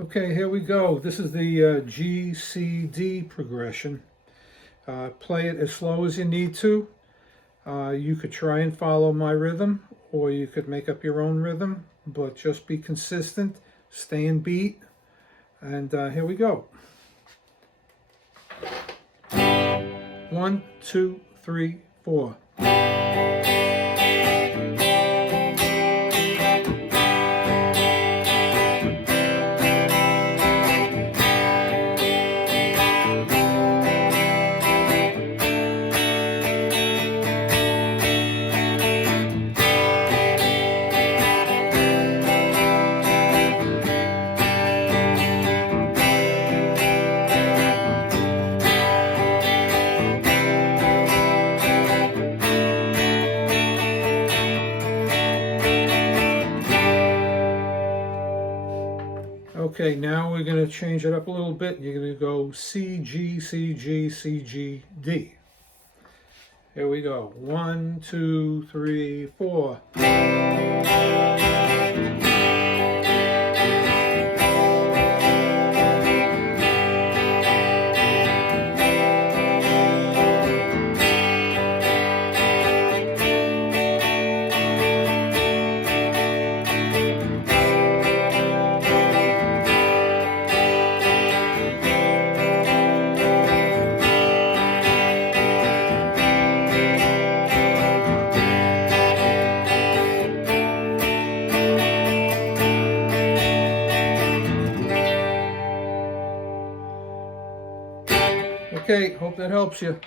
Okay, here we go. This is the G, C, D progression. Play it as slow as you need to. You could try and follow my rhythm, or you could make up your own rhythm, but just be consistent, stay in beat, and here we go. 1, 2, 3, 4. Okay, now we're going to change it up a little bit. You're going to go C, G, C, G, C, G, D. Here we go. 1, 2, 3, 4. Okay, hope that helps you.